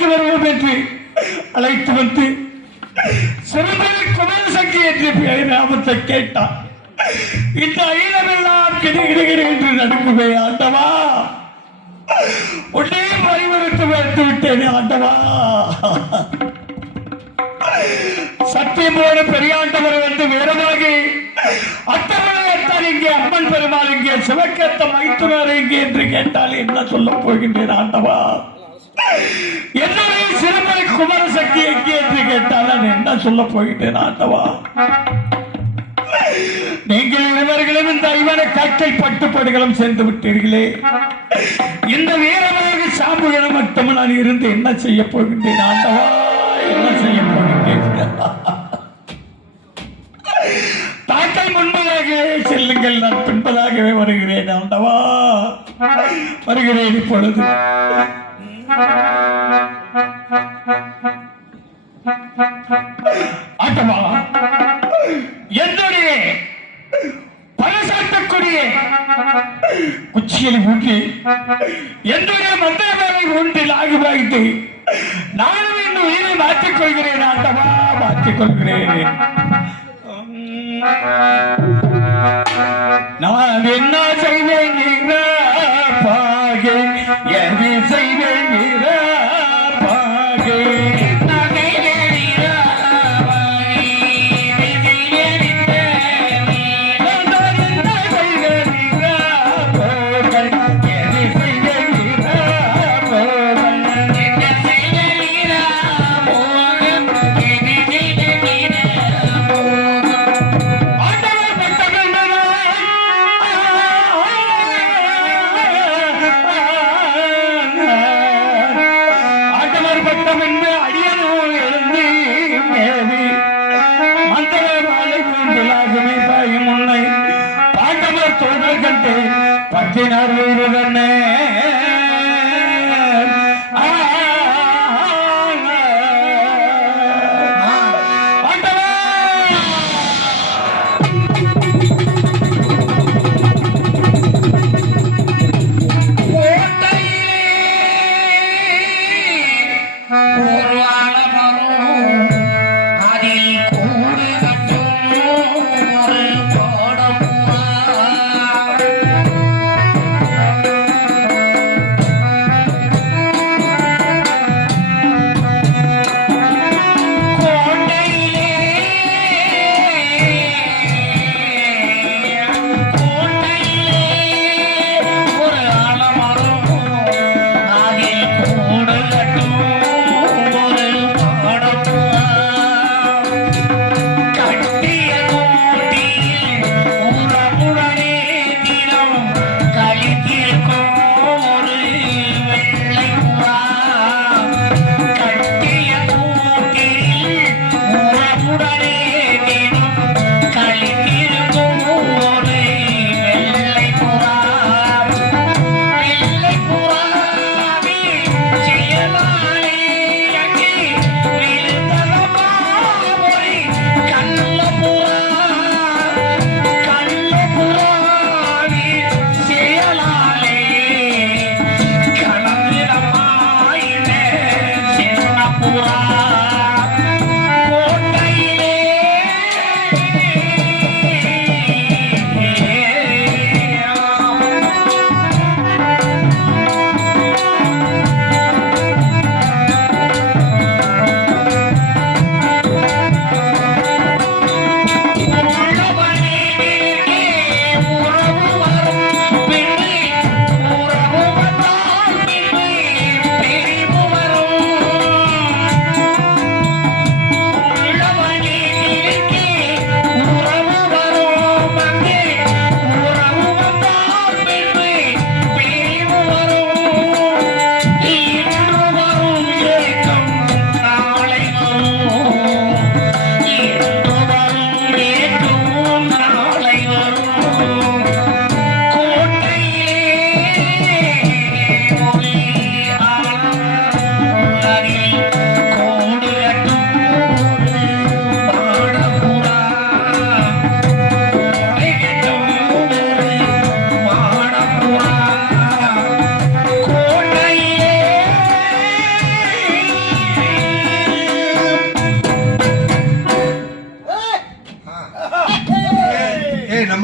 அழைத்து வருவோம் என்று அழைத்து வந்து சிறுமலை குமரசங்கி என்று பெயர் நாமத்தை கேட்டான். இந்த ஐலமெல்லாம் கிடைக்கிறது என்று நடுங்குவே ஆண்டவா, உடனே வழிவகுத்து வைத்து விட்டேனே ஆண்டவா. சத்தியமோடு பெரியாண்டவர் வந்து வீரமாகி அத்தமலையத்தான் இங்கே, அம்மன் பெருமாள் இங்கே, சிவக்கேத்த மைத்துனர் இங்கே என்று கேட்டால் என்ன சொல்ல போகின்றேன் ஆண்டவா? என்னுடைய சிறுமலை குமரசக்தி எங்கே என்று கேட்டால் நான் என்ன சொல்ல போகின்றேன் ஆண்டவா? நீங்கள் இருவர்களும் இந்த ஐவன காற்றை பட்டுப்படுகளும் சேர்ந்து விட்டீர்களே. இந்த வீரமாக சாம்புகளும் மட்டும் நான் இருந்து என்ன செய்ய போகின்றேன் ஆண்டவா? என்ன செய்ய போகின்றேன்? தாக்கல் முன்பதாகவே செல்லுங்கள், நான் பின்பதாகவே வருகிறேன் ஆண்டவா, வருகிறேன் இப்பொழுது. ஆண்டவா, என்னுடைய பலசாட்டக்கூடிய குச்சியில் ஊன்றி என்னுடைய மந்திரங்களை ஒன்றில் ஆகி வாய்த்து நானும் இந்த உயிரை மாற்றிக் கொள்கிறேன் ஆண்டவா, மாற்றிக் கொள்கிறேன். நான் என்ன செய்வேன் பாகே, எது செய்வேன் பாகே,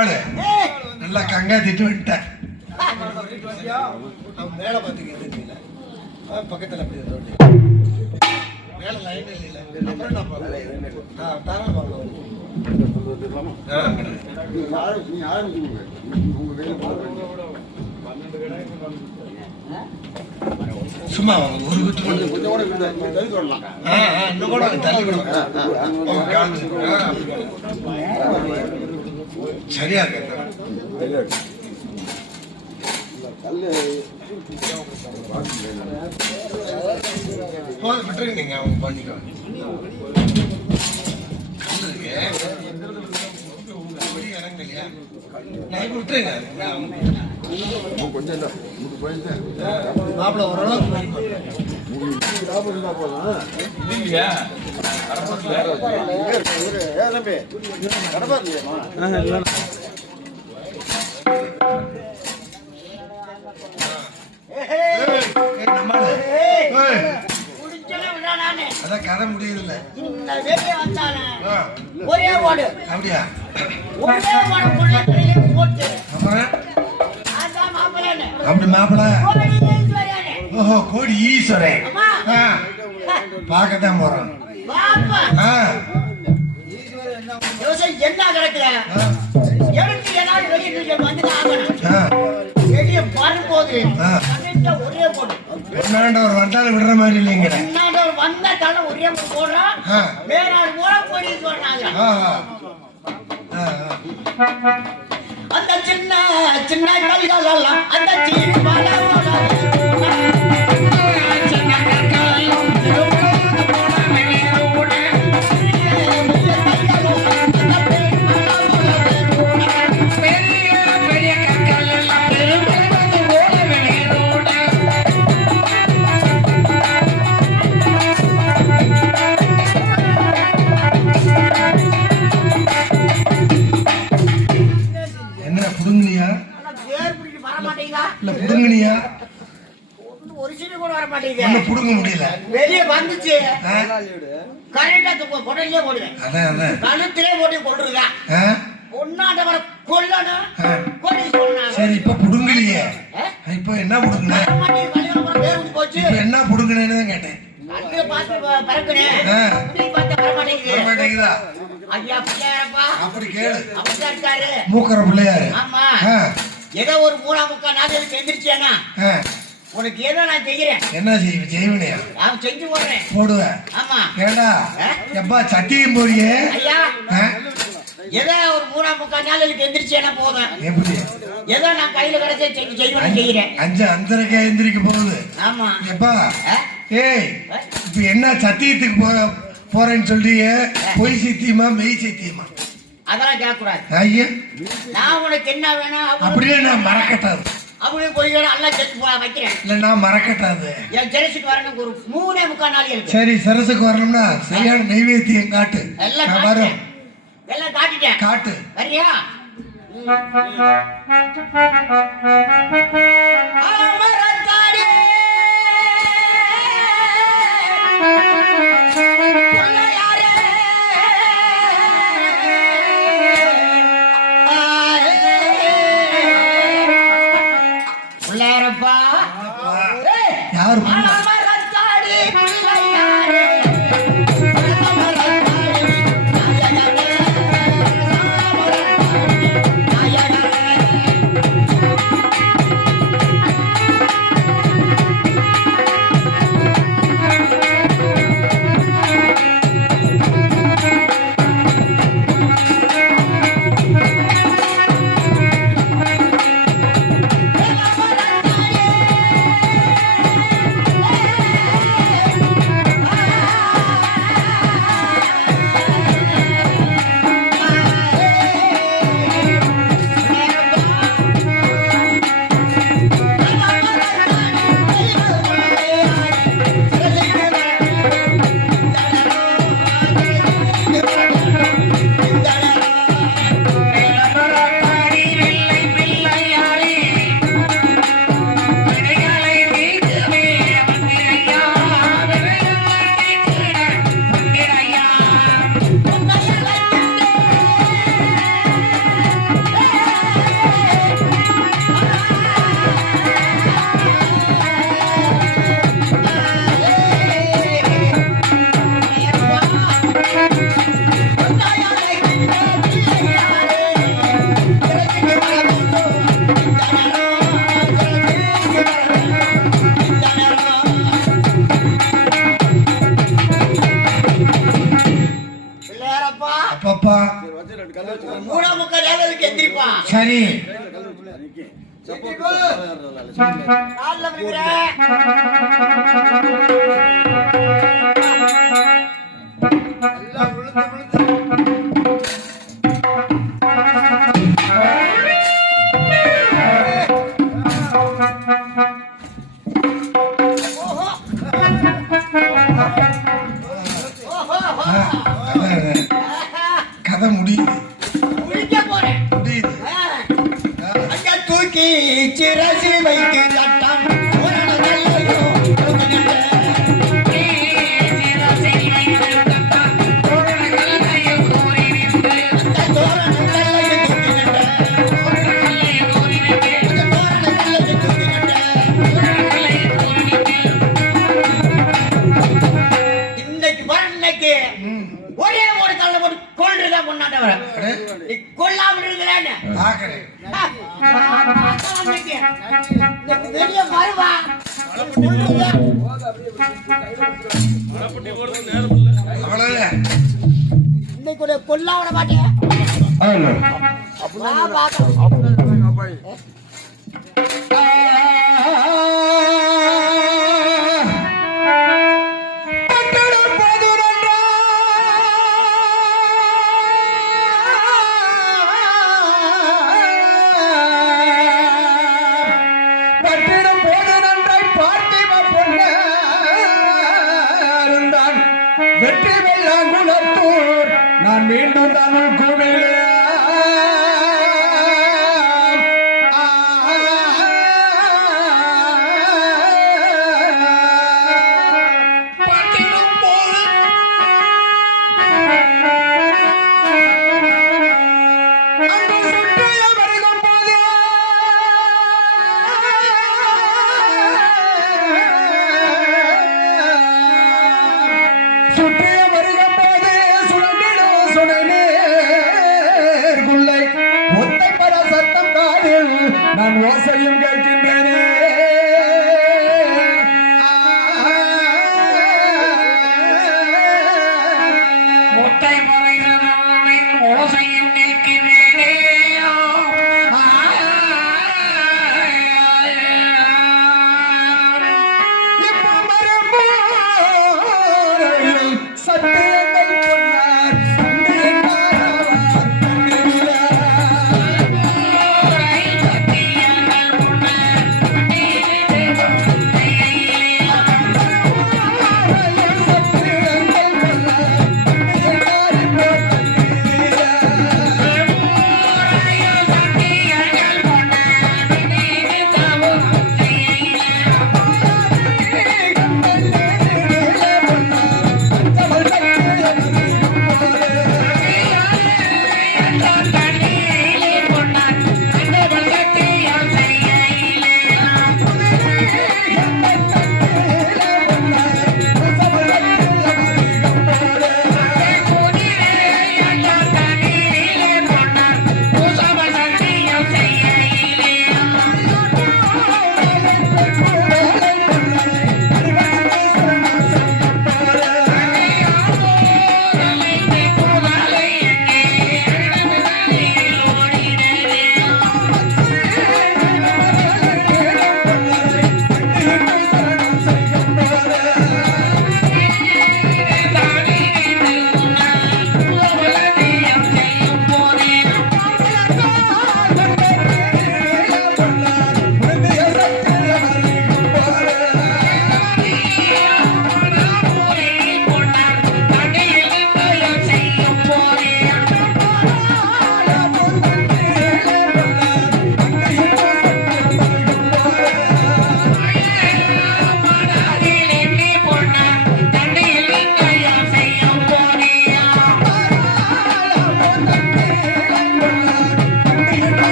நம்மாளு நல்லா கங்கா திட்டு விட்டேன். மேல பாத்துக்கிட்டு பக்கத்துல மேல லைன் இல்ல அப்புறம் நான் சும்மா ஒரு குத்து இன்னும் கூட தள்ளி சரியா இருக்கு. விட்டுருங்க நீங்க அவங்க பண்ணிக்கலாம். இறங்கலையா நான் விட்டுருங்க மாப்பிள்ள ஓரளவுக்கு அதான் கதை முடியுதுல்ல ஒரே ஓடு அப்படியா அப்படி மாப்பிள ஓஹோ கோடி ஈஸ்வரன் பார்க்கத்தான் போறோம். என்ன கிடக்குற எனக்கு ஏதாவது வெளியே வந்து வெளியே வரும்போது ஒரே போடு ஒரு வந்தாலும் விடுற மாதிரி இல்லைங்க. வந்த தலை ஒரே போடுறான் வேற போற போடி சொல்றாங்க. அந்த சின்ன சின்ன கல்கள் எல்லாம் அந்த புடுங்க முடியல வெளியே வந்துச்சு கரெக்டா கொடையிலே போடுவேன் கழுத்திலே போட்டு கொண்டுருக்கா பொண்ணாண்டவரை கொல்லணும் கொடி சொன்னாங்க. சரி இப்ப புடுங்கலையே இப்ப என்ன புடுங்க போச்சு என்ன புடுங்கன்னு தான் கேட்டேன். அப்படி கேளு மூக்கற பிள்ளையாரு. ஆமா ஏதோ ஒரு 3/4 நாள் எந்திரிச்சேன்னா உனக்கு ஏதோ நான் செய்கிறேன். என்ன செய்வனையா நான் செஞ்சு போடுறேன் போடுவேன். ஆமா கேடா எப்பா சத்தியம் போறியே ஐயா ஏதோ ஒரு 3/4 நாள் எந்திரிச்சேன்னா போதும். எப்படி ஏதோ நான் கையில கிடைச்ச செய்கிறேன். 5 அந்தரக்கா எந்திரிக்க போகுது. ஆமா எப்பா ஏய் இப்ப என்ன சத்தியத்துக்கு போறேன்னு சொல்றீங்க? பொய் சத்தியமா மெய் சத்தியமா? அதெல்லாம் கேட்க கூடாது. ஐயா நான் உனக்கு என்ன வேணும் அப்படியே நான் மறக்கட்டாது. அவளையும் பொய்களை எல்லாம் செத்து வைக்கிறேன். இல்ல நான் மறக்கட்டாது. என் ஜெரசுக்கு வரணும் ஒரு 3/4 நாள் இருக்கு. சரி சரசுக்கு வரணும்னா சரியான நெய்வேத்தியம் காட்டு. எல்லாம் வரும் எல்லாம் காட்டிட்டேன். காட்டு வரியா? யாரு வா சரி கால்ல விழுகிறேன் எல்லாம் விழுந்து விழுந்து ஓஹோ ஓஹோ அதான். கதை முடியுது குளிக்க போறேன் முடியுது அங்க தூக்கி சிரசி வைத்து தட்டம் உரணங்களையோ தூக்கினேன். அந்த தோரணங்களையும் தூக்கினேன். அந்த தோரணங்களையும் தூக்கினேன். இன்னைக்கு வர இன்னைக்கு ஒரே ஒரு கல்ல போட்டு கொள்றதா முன்னாட்டவர நீ கொல்லாம இருக்கிறேன்னு பாக்குறேன் வெளிய வருவா அவ்வளவுதான் இன்னைக்கு ஒரு கொல்லா விட மாட்டேன் ஹலோ வா பாக்கலாம் வெற்றி வெள்ளாங்குளத்தூர் நான் மீண்டும் தமிழ் கோவிலே சுற்றிய வருகும் போது சுழண்டிடும் சுடனே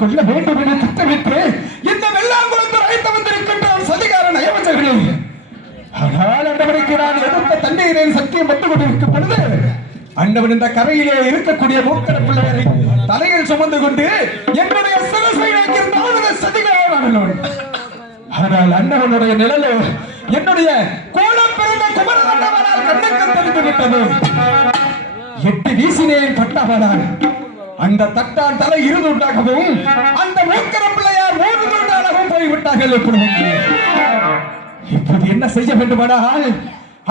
கொள்ள வேண்டும் என திட்டமிட்டு இந்த வெள்ளாங்குளத்தில் அழைத்து வந்திருக்கின்ற சதிகார நயவஞ்சகர்களே, ஆனால் அண்டவனுக்கு நான் எதிர்த்த தண்ணீரில் சத்தியம் வந்து கொண்டிருக்கும் பொழுது அண்டவன் இந்த கரையிலே இருக்கக்கூடிய மூக்கட பிள்ளையரை தலையில் சுமந்து கொண்டு என்னுடைய சிரசை வைக்கின்ற சதிகாரன். ஆனால் அண்டவனுடைய நிழலோ என்னுடைய கோலம் பிறந்த குமரவனால் கண்ணுக்கு தெரிந்து விட்டது. எட்டு வீசினேன் பட்டவனால் அந்த தட்டான் தலை இருந்துண்டாகவும் அந்த மூக்கர பிள்ளையார் மூன்று துண்டாகவும் போய்விட்டார்கள். இப்போது என்ன செய்ய வேண்டுமானால்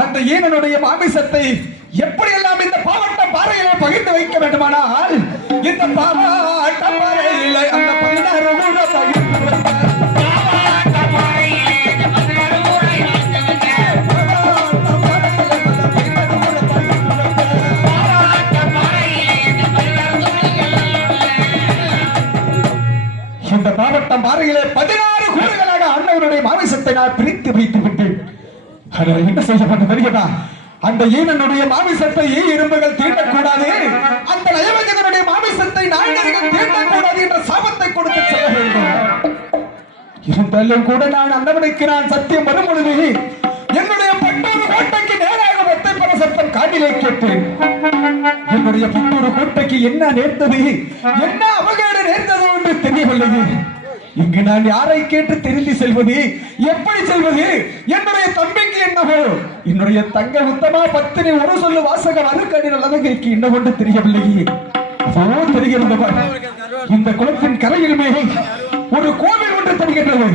அந்த ஈனனுடைய மாமிசத்தை எப்படியெல்லாம் இந்த பாவட்ட பாறையிலே பகிர்ந்து வைக்க வேண்டுமானால் இந்த பாவட்ட பாறையிலே அந்த 16 கூட பகிர்ந்து மாவட்டம் பாறையிலே 16 கூறுகளாக அண்ணவருடைய மாமிசத்தை நான் பிரித்து வைத்து விட்டேன். என்ன செய்யப்பட்ட வருகிறதா? அந்த ஈனனுடைய மாமிசத்தை எறும்புகள் தீண்டக்கூடாது, அந்த நயவஞ்சகனுடைய மாமிசத்தை நாய்கள் தீண்டக்கூடாது என்ற சாபத்தை கொடுத்து செல்ல வேண்டும். இருந்தாலும் கூட நான் அண்ணவனுக்கு நான் சத்தியம் வரும் பொழுது என்னுடைய பட்டூர் கோட்டைக்கு நேராக ஒத்தை பர சத்தம் காட்டிலே கேட்டேன். என்னுடைய பட்டூர் கோட்டைக்கு என்ன நேர்ந்தது, என்ன அவகாடு நேர்ந்தது என்று தெரியவில்லை. இங்கு நான் யாரை கேட்டு தெரிந்து செல்வது, எப்படி செல்வது? என்னுடைய தம்பிக்கு என்னவோ, என்னுடைய தங்க உத்தமா பத்தினி ஒரு சொல்லு வாசகம் அதுக்கடி நல்லதற்கு என்னவென்று தெரியவில்லை. அதோ தெரிகிறது, இந்த குளத்தின் கரையில் மேலே ஒரு கோவில் ஒன்று தெரிகின்றது.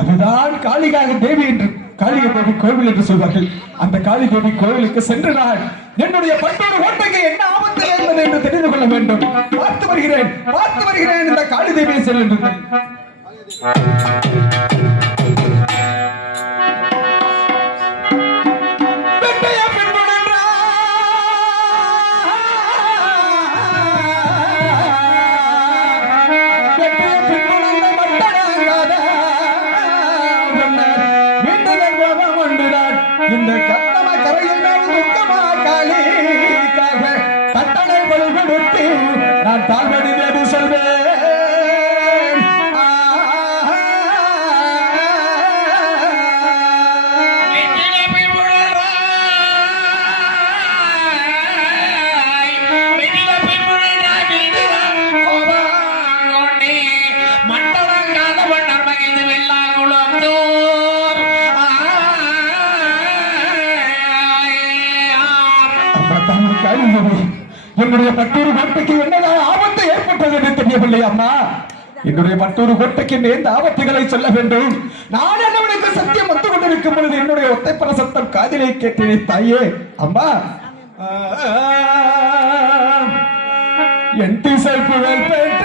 அதுதான் காளிகாக தேவி என்று, காளிகா தேவி கோவில் என்று சொல்வார்கள். அந்த காளி தேவி கோவிலுக்கு சென்று நான் என்னுடைய பட்டோடு கோட்டைக்கு என்ன ஆபத்து என்பது என்று தெரிந்து கொள்ள வேண்டும். பார்த்து வருகிறேன் இந்த காளி தேவியை செல்கின்றேன். இந்த கத்தம கரையில் துக்கமா காளிக்காக தட்டனை பலி கொடுத்து நான் தாழ்வடி தேடி சொல்வேன். என்னுடைய பட்டூர் கோட்டைக்கு என்னதான் ஆபத்து ஏற்பட்டது என்று தெரியவில்லை அம்மா. என்னுடைய மற்றொரு கோட்டைக்கு எந்த ஆபத்துகளை சொல்ல வேண்டும். நான் என்னவனுக்கு சத்தியம் வந்து கொண்டிருக்கும் பொழுது என்னுடைய ஒத்தைப்பற சத்தம் காதிலே கேட்டேன். தாயே அம்மா, என் திசை புகழ் பெற்ற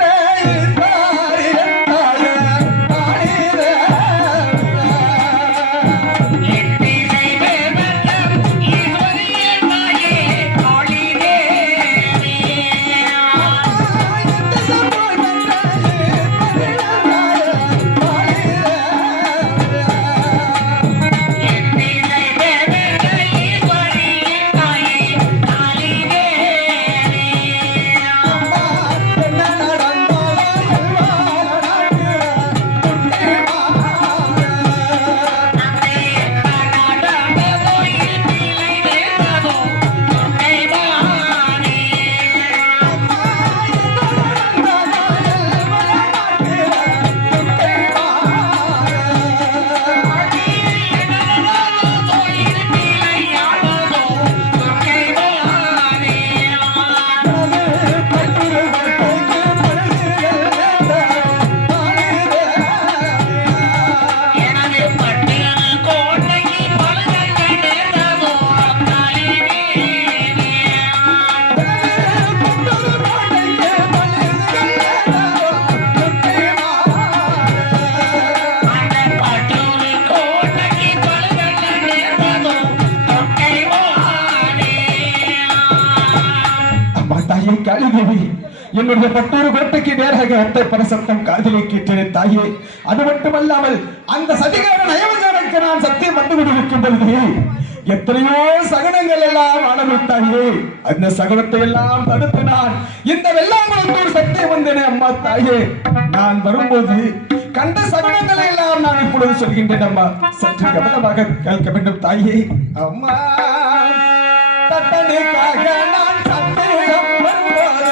தாயே காளிதேவி, என்னுடைய பட்டூர் கோட்டைக்கு நேராக அத்தை பரசத்தம் காதலை கேட்டேன் தாயே. அது மட்டுமல்லாமல் அந்த சதிகாரன் அயவஜானுக்கு நான் சத்தியம் வந்து கொண்டிருக்கும் பொழுது எத்தனையோ சகனங்கள் எல்லாம் ஆனவிட்டாயே. அந்த சகனத்தை எல்லாம் தடுத்து நான் இந்த வெள்ளாமலத்தூர் சத்தியம் வந்தேனே அம்மா தாயே. நான் வரும்போது கண்ட சகனங்களை எல்லாம் நான் இப்பொழுது சொல்கின்றேன் அம்மா. சற்று கவனமாக கேட்க வேண்டும் தாயே. அம்மா தட்டனுக்காக நான் சத்தியம் வரும்போது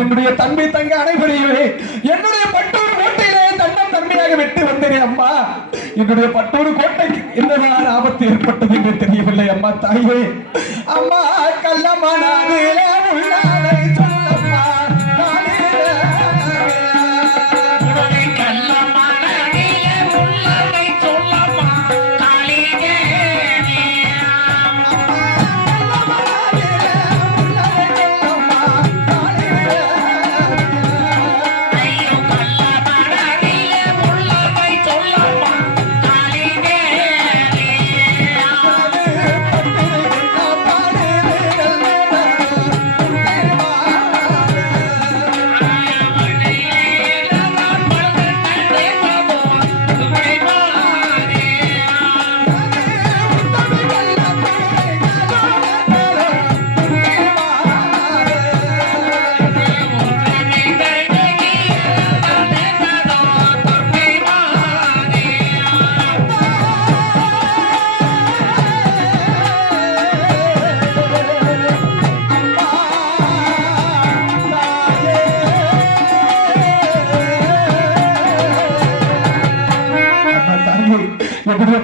என்னுடைய தம்பி தங்க அனைவரையுமே என்னுடைய பட்டூர் கோட்டையிலே தன்னம் தன்மையாக விட்டு வந்தேனே அம்மா. என்னுடைய பட்டூர் கோட்டைக்கு என்னதான் ஆபத்து ஏற்பட்டது என்று தெரியவில்லை அம்மா தாயே. அம்மா கள்ளமனாதிலே உள்ளதை சொல்லம்மா.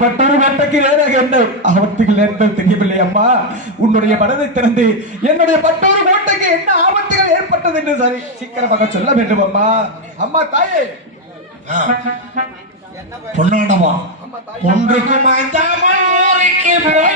பட்டூர் கோட்டைக்கு நேராக என்ன ஆபத்துகள் நேர்ந்தது தெரியவில்லை அம்மா. உன்னுடைய மனதை திறந்து என்னுடைய பட்டூர் கோட்டைக்கு என்ன ஆபத்துகள் ஏற்பட்டது என்று சரி சீக்கிரமாக சொல்ல வேண்டும் அம்மா. அம்மா தாயே. பொன்னாடமா ஒன்றுக்கும் ஐந்தாமல் ஊருக்கு போய்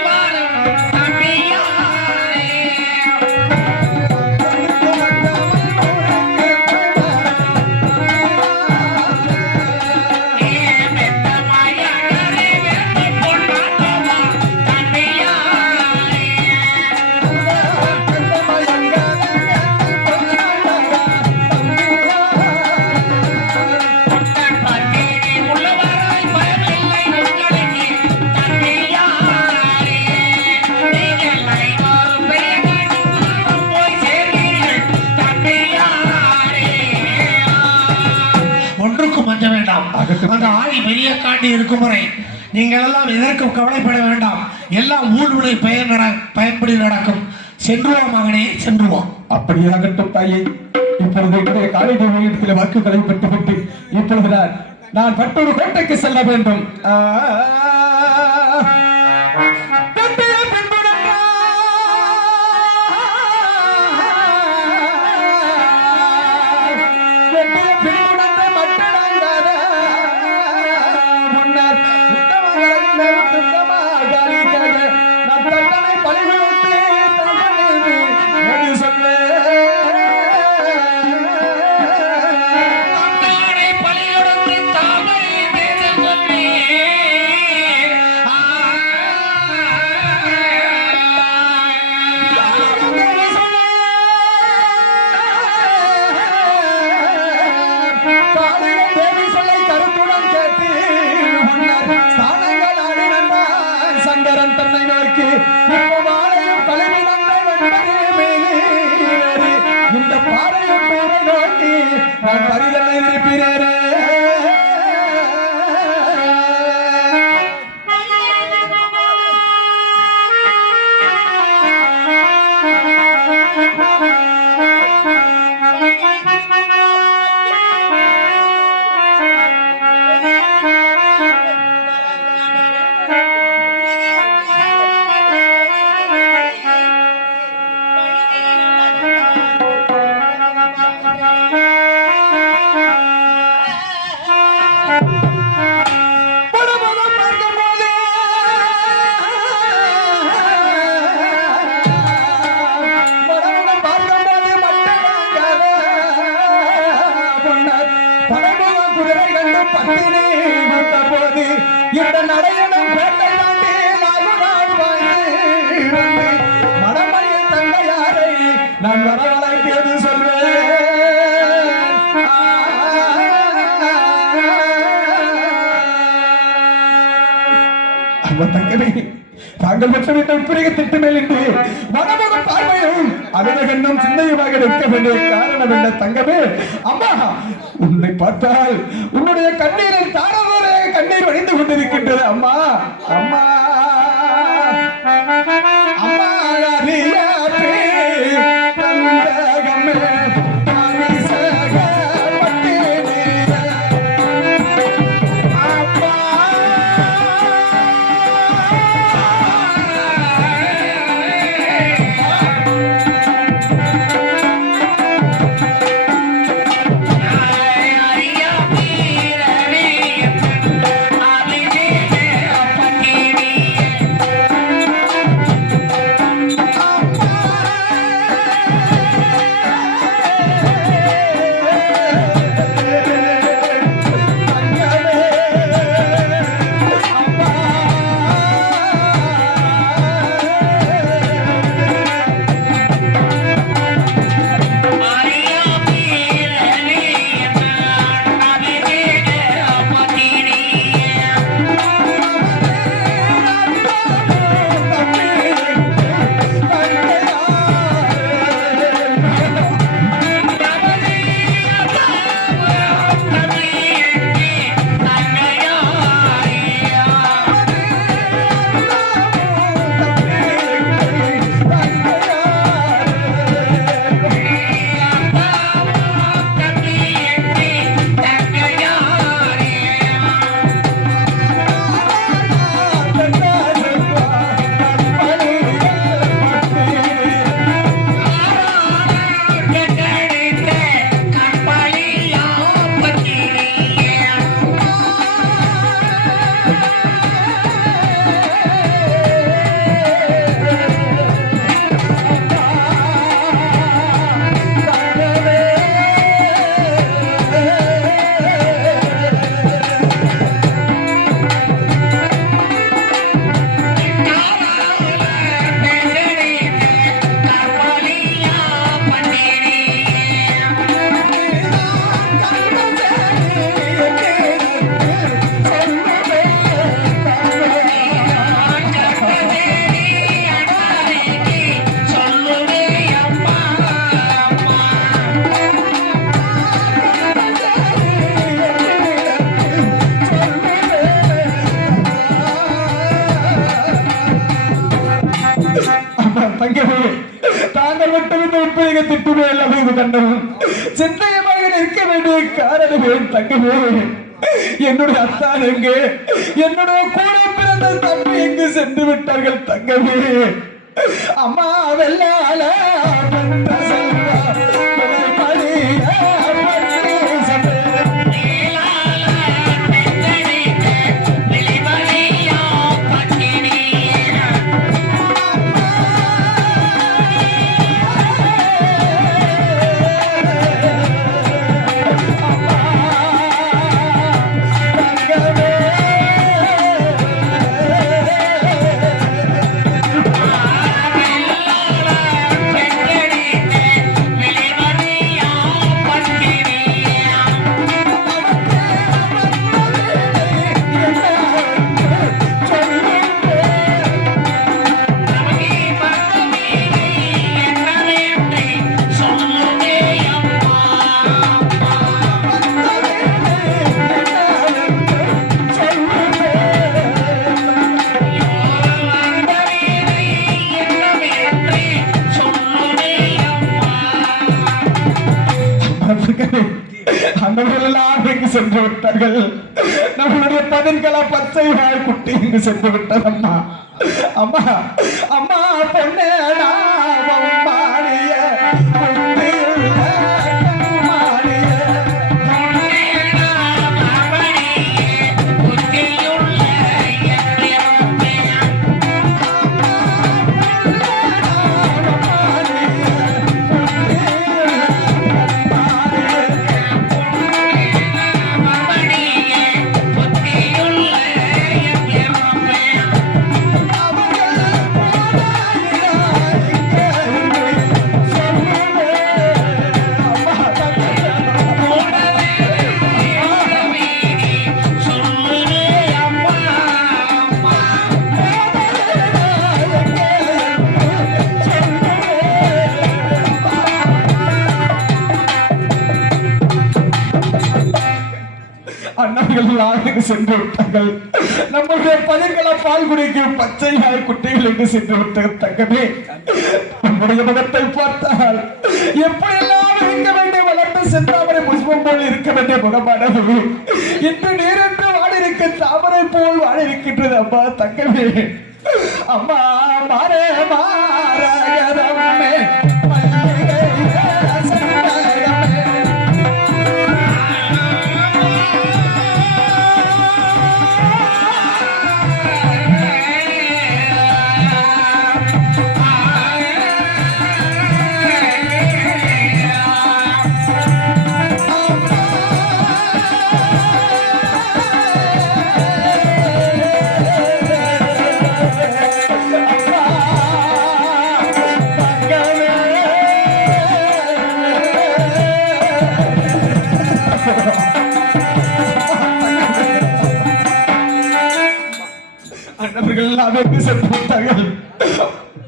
அந்த ஆடி பெரிய காட்டி இருக்கும் வரை நீங்கள் எல்லாம் எதற்கும் கவலைப்பட வேண்டாம். எல்லாம் ஊழ்வினை பயன்படி நடக்கும். சென்றுவா மகனே சென்றுவா. அப்படியாகட்டும் தாயே. இப்பொழுது என்னுடைய காலை இடத்தில் வாக்குகளை பெற்றுவிட்டு இப்பொழுது நான் பட்டொரு கோட்டைக்கு செல்ல வேண்டும். இந்த பாறையும் நோக்கி நான் பரிதலை இருப்பீரே. இந்த நடையனும் கோட்டை தாண்டி நாள் வாழ்ந்து மடமையில் தங்கையாரை நான் வரவழைத்தது சொல்வேன். தங்கமே தாங்கள் பெற்றவிட்ட உப்பிரிக திட்டமேல் என்று மனமுக பார்வையும் அனுமகன்னும் சிந்தையுமாக இருக்க வேண்டிய காரணம் என்ன தங்கமே? அம்மா, உன்னை பார்த்தால் உன்னுடைய கண்ணீரில் தாரதோரே கண்ணீர் வடிந்து கொண்டிருக்கின்றது. அம்மா அம்மா அம்மா தாங்கள் மட்டும் இந்த உட்பெருக திட்டுமே எல்லாம் கண்டவன் சிந்தையமாக இருக்க வேண்டிய காரணமே தங்கமே. என்னுடைய அத்தான் எங்கே, என்னுடைய கூட பிறந்த தம்பி எங்கு சென்று விட்டார்கள் தங்கமே. அம்மா வெள்ளால அந்தவர்களெல்லாம் எங்கு சென்று விட்டார்கள். நம்மளுடைய பதின்களா பச்சை வாய் குட்டி இங்கு சென்று விட்டது. அம்மா அம்மா அம்மா பொண்ணே அண்ணார்கள் சென்று விட்டார்கள். நம்முடைய பதின்களா பால் குடிக்கும் பச்சை வாய் குட்டிகள் என்று சென்று விட்டது தங்கமே. நம்முடைய முகத்தை பார்த்தால் எப்படியெல்லாம் இருக்க வேண்டிய வளர்ந்து சென்றாமரை புஷ்பம் போல் இருக்க வேண்டிய முகமானது இன்று நீரென்று வாடிருக்க தாமரை போல் வாடிருக்கின்றது. அம்மா தங்கமே. அம்மா மாறே மாறமே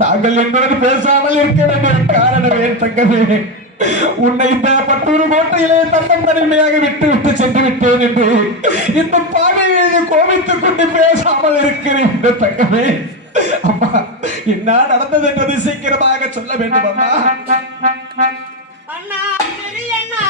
தாங்கள் என்னோடு பேசாமல் இருக்க வேண்டிய காரணமே தங்கமே. உன்னை இந்த பட்டூர் கோட்டையிலே தன்னம் தனிமையாக விட்டு விட்டு சென்று விட்டேன் என்று இந்த பாவை மீது கோபித்துக் கொண்டு பேசாமல் இருக்கிறேன் தங்கமே. அம்மா என்ன நடந்தது என்பது சீக்கிரமாக சொல்ல வேண்டும் அம்மா. அண்ணா சரி அண்ணா.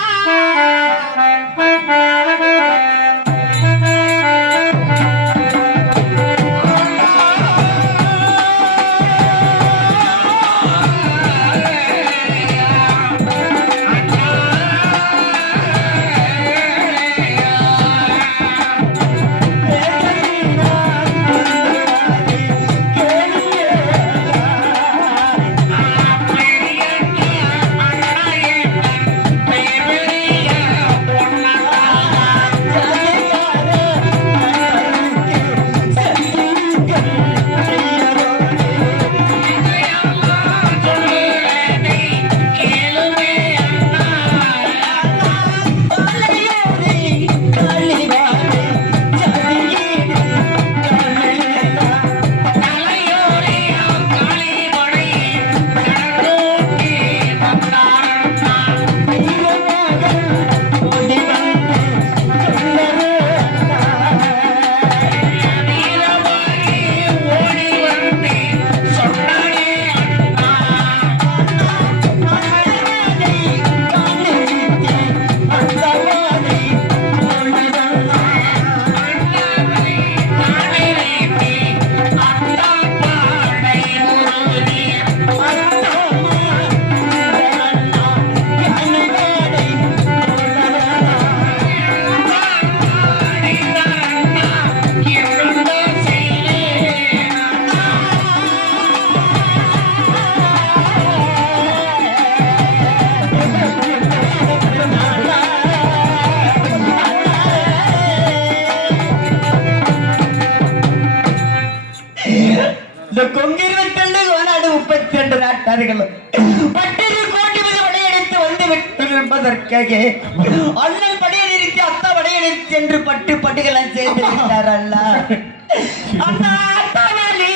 விட்டார்கள். பட்டிரு கோட்டி மீது வளையடித்து வந்து விட்டது என்பதற்காக அண்ணன் படையை நிறுத்தி அத்தா படையை நிறுத்தி என்று பட்டு பட்டுகளை சேர்ந்து விட்டார் அல்லா. அண்ணா அத்தாவலி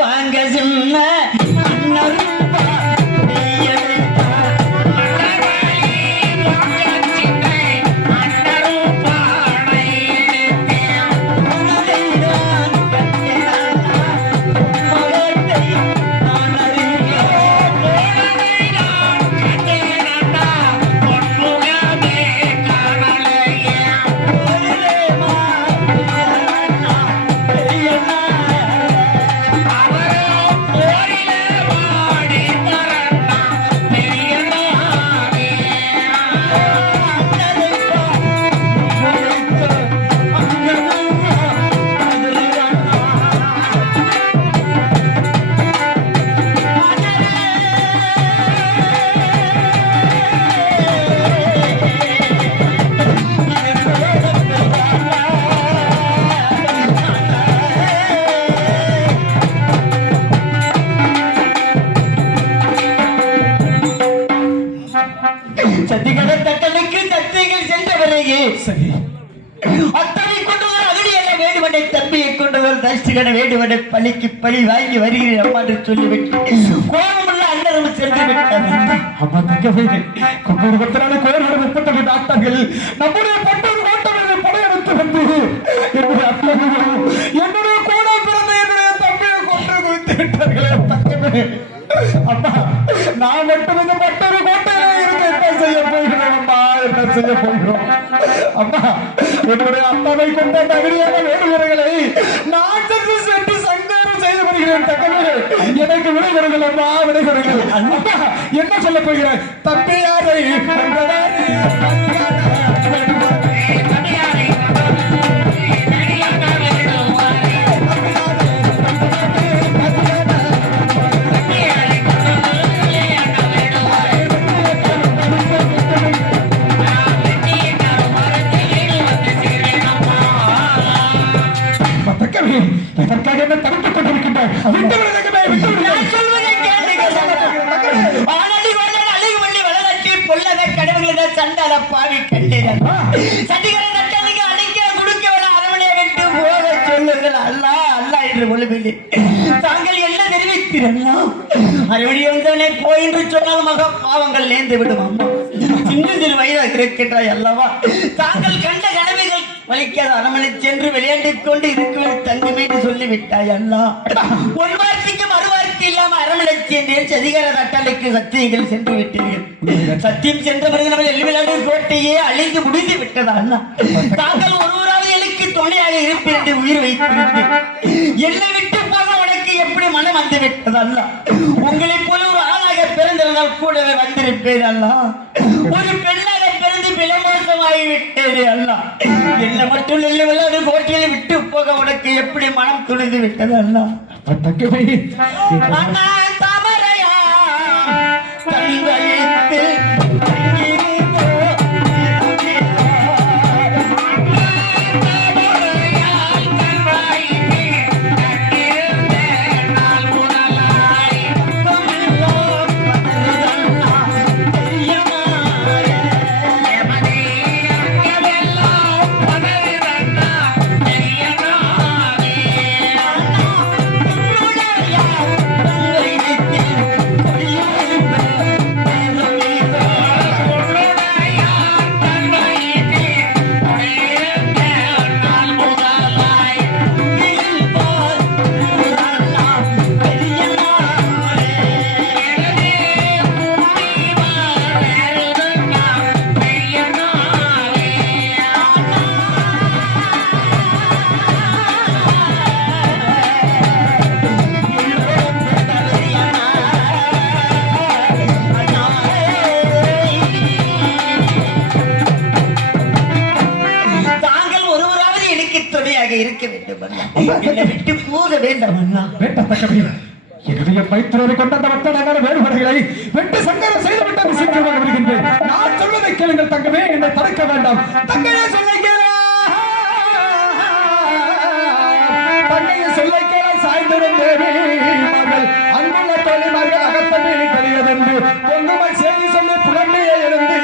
வாங்க சின்ன சரி அத்தனை கொண்டவர் அகடியல்ல வேண்டுவனை தம்பியை கொண்டவர் தஷ்டிகன வேண்டுவனை பழிக்கு பழி வாங்கி வருகிறேன் அம்மா என்று சொல்லிவிட்டு கோபமுள்ள அண்ணரும் சென்று விட்டார். அம்மா தங்கவே கும்பகோணத்தினால கோயில்கள் 38 டாக்டர்கள் நம்முடைய பட்டம் கோட்டை படையெடுத்து வந்து என்னுடைய அத்தையும் என்னுடைய கூட பிறந்த என்னுடைய தம்பியை கொன்று குவித்து விட்டார்களே தங்கவே. அம்மா நான் மட்டும் இந்த பட்டொரு கோட்டையில இருந்து என்ன செய்ய போகிறோம் அம்மா, என்ன செய்ய போகிறோம் அம்மா. என்னுடைய அம்மாவை கொண்ட தகுதியான வேண்டுகிறகளை நான் சென்று சங்காரம் செய்து வருகிறேன் தங்கவே. எனக்கு விடைகொடுங்கள் அம்மா, விடைகொடுங்கள். அம்மா என்ன சொல்ல போகிறாய்? தம்பியாரை எதற்காக என்ன தடுக்கப்பட்டிருக்கின்றார்? நான் சொல்வதை கேளுங்கள். ஆனடி வள்ளல் அழகு வள்ளி வளரட்டி பொல்லத கடவுளை சண்டால பாவி கண்டீர்கள். சட்டிகளை நட்டலுக்கு அணைக்க கொடுக்க விட அரவணை விட்டு போக சொல்லுங்கள். அல்லா அல்லா என்று ஒழுவில்லை. தாங்கள் என்ன தெரிவித்தீர்களா? அரவணை வந்தவனே போய் என்று சொன்னால் மக பாவங்கள் நேர்ந்து விடும். அம்மா சின்ன சிறு வயதாக இருக்கின்றாய் அல்லவா? தாங்கள் கண்ட கனவுகள் வலிக்காத அரமனை சென்று விளையாண்டிக் கொண்டு இருக்கிற தங்கமே என்று சொல்லிவிட்டாய் அல்லா. ஒரு வார்த்தைக்கு மறுவார்த்தை இல்லாம அரமனை சென்றேன். சதிகார தட்டலுக்கு சத்தியங்கள் சென்று விட்டீர்கள். சத்தியம் சென்ற பிறகு நம்ம எல்விளாடு கோட்டையே அழிந்து முடிந்து விட்டதா அல்லா. தாங்கள் ஒருவராவது எனக்கு துணையாக இருப்பேன் என்று உயிர் வைத்திருந்தேன். என்னை விட்டு போக உனக்கு எப்படி மனம் வந்து விட்டது அல்லா. உங்களை போல ஒரு ஆணாக பிறந்திருந்தால் கூடவே வந்திருப்பேன் அல்லா. ஒரு பெண்ணாக பிறந்து விளமோசமாகிவிட்டது அல்லா. என்ன மட்டும் விளையாடு கோட்டையை விட்டு போக உனக்கு எப்படி மனம் துணிந்து விட்டது அல்லா. அண்ணா தாமரையா தங்கழித்து இருக்க வேண்டும். விட்டு போக வேண்டாம் அண்ணா. என்னுடைய மைத்திரரை கொண்ட அந்த வட்டடங்கான வேறுபாடுகளை வெட்டு சங்கரம் செய்துவிட்டு சீக்கிரமாக வருகின்றேன். நான் சொல்வதை கேளுங்கள் தங்கமே, என்னை தடுக்க வேண்டாம். தங்கையை சொல்லை கேள, தங்கையை சொல்லை கேள. சாய்ந்திருந்தேன் அன்புள்ள தோழிமார்கள் பொங்குமை செய்தி சொல்லி புலமையை எழுந்து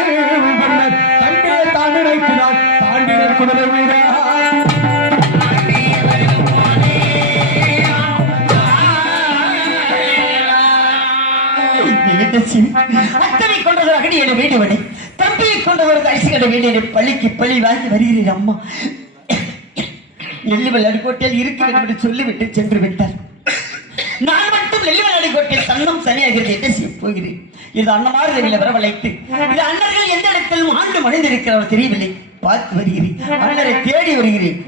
தம்பியை தாண்டி நினைக்கிறான் தாண்டினர் குதிரை வீரா அத்தனை கொண்டவர் அகடி என வேண்டுவனை தம்பியை கொண்டவர் அரிசி கட வேண்டிய பள்ளிக்கு பள்ளி வாங்கி வருகிறேன் அம்மா. நெல்லுவல் அடிக்கோட்டையில் இருக்க வேண்டும் என்று சொல்லிவிட்டு சென்று விட்டார். நான் மட்டும் நெல்லுவல் அடிக்கோட்டையில் தன்னும் சனியாகிறது என்ன செய்ய போகிறேன்? இது அன்னமாறு வரவழைத்து இது அண்ணர்கள் எந்த இடத்திலும் ஆண்டு மனிதர் இருக்கிறவர் தெரியவில்லை. பார்த்து வருகிறேன், அண்ணரை தேடி வருகிறேன்.